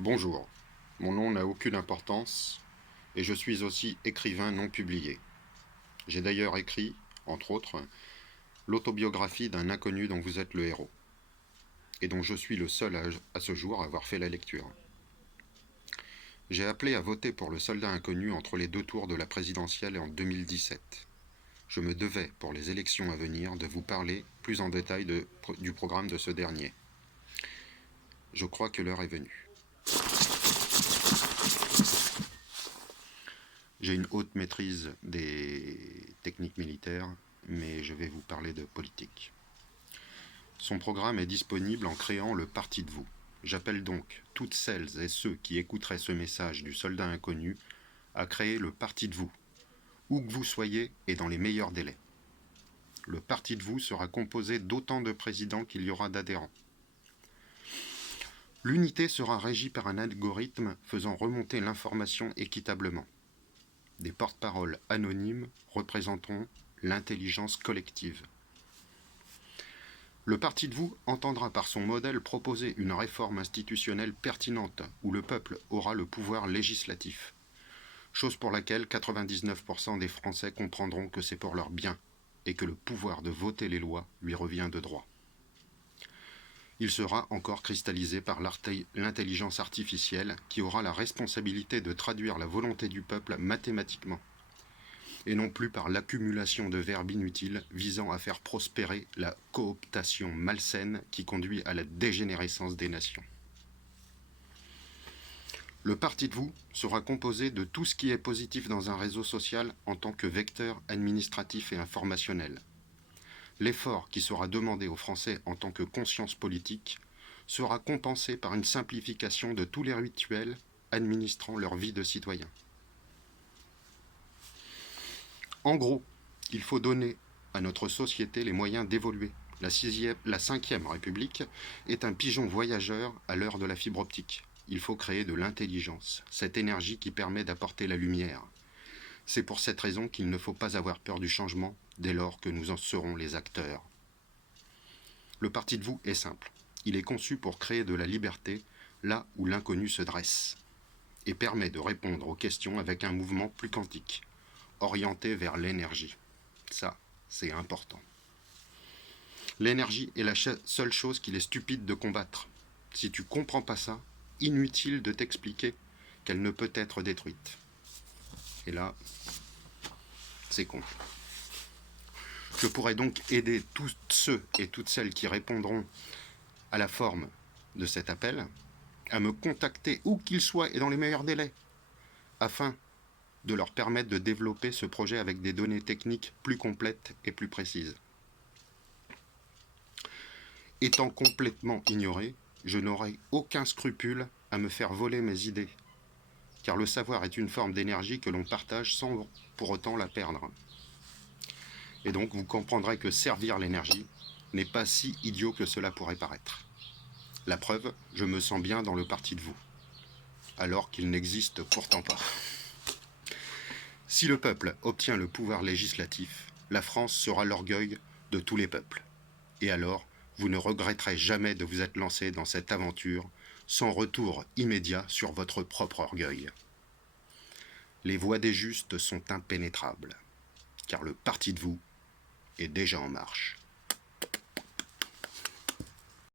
Bonjour, mon nom n'a aucune importance et je suis aussi écrivain non publié. J'ai d'ailleurs écrit, entre autres, l'autobiographie d'un inconnu dont vous êtes le héros et dont je suis le seul à ce jour à avoir fait la lecture. J'ai appelé à voter pour le soldat inconnu entre les deux tours de la présidentielle en 2017. Je me devais, pour les élections à venir, de vous parler plus en détail du programme de ce dernier. Je crois que l'heure est venue. J'ai une haute maîtrise des techniques militaires, mais je vais vous parler de politique. Son programme est disponible en créant le Parti de vous. J'appelle donc toutes celles et ceux qui écouteraient ce message du soldat inconnu à créer le Parti de vous, où que vous soyez et dans les meilleurs délais. Le Parti de vous sera composé d'autant de présidents qu'il y aura d'adhérents. L'unité sera régie par un algorithme faisant remonter l'information équitablement. Des porte-paroles anonymes représenteront l'intelligence collective. Le Parti de vous entendra par son modèle proposer une réforme institutionnelle pertinente où le peuple aura le pouvoir législatif, chose pour laquelle 99% des Français comprendront que c'est pour leur bien et que le pouvoir de voter les lois lui revient de droit. Il sera encore cristallisé par l'intelligence artificielle qui aura la responsabilité de traduire la volonté du peuple mathématiquement, et non plus par l'accumulation de verbes inutiles visant à faire prospérer la cooptation malsaine qui conduit à la dégénérescence des nations. Le Parti de vous sera composé de tout ce qui est positif dans un réseau social en tant que vecteur administratif et informationnel. L'effort qui sera demandé aux Français en tant que conscience politique sera compensé par une simplification de tous les rituels administrant leur vie de citoyen. En gros, il faut donner à notre société les moyens d'évoluer. La 5e République est un pigeon voyageur à l'heure de la fibre optique. Il faut créer de l'intelligence, cette énergie qui permet d'apporter la lumière. C'est pour cette raison qu'il ne faut pas avoir peur du changement dès lors que nous en serons les acteurs. Le Parti de vous est simple. Il est conçu pour créer de la liberté là où l'inconnu se dresse et permet de répondre aux questions avec un mouvement plus quantique, orienté vers l'énergie. Ça, c'est important. L'énergie est la seule chose qu'il est stupide de combattre. Si tu comprends pas ça, inutile de t'expliquer qu'elle ne peut être détruite. Et là, c'est con. Je pourrais donc aider tous ceux et toutes celles qui répondront à la forme de cet appel à me contacter où qu'ils soient et dans les meilleurs délais, afin de leur permettre de développer ce projet avec des données techniques plus complètes et plus précises. Étant complètement ignoré, je n'aurai aucun scrupule à me faire voler mes idées, car le savoir est une forme d'énergie que l'on partage sans pour autant la perdre. Et donc vous comprendrez que servir l'énergie n'est pas si idiot que cela pourrait paraître. La preuve, je me sens bien dans le Parti de vous, alors qu'il n'existe pourtant pas. Si le peuple obtient le pouvoir législatif, la France sera l'orgueil de tous les peuples. Et alors, vous ne regretterez jamais de vous être lancé dans cette aventure sans retour immédiat sur votre propre orgueil. Les voies des justes sont impénétrables, car le Parti de vous est déjà en marche.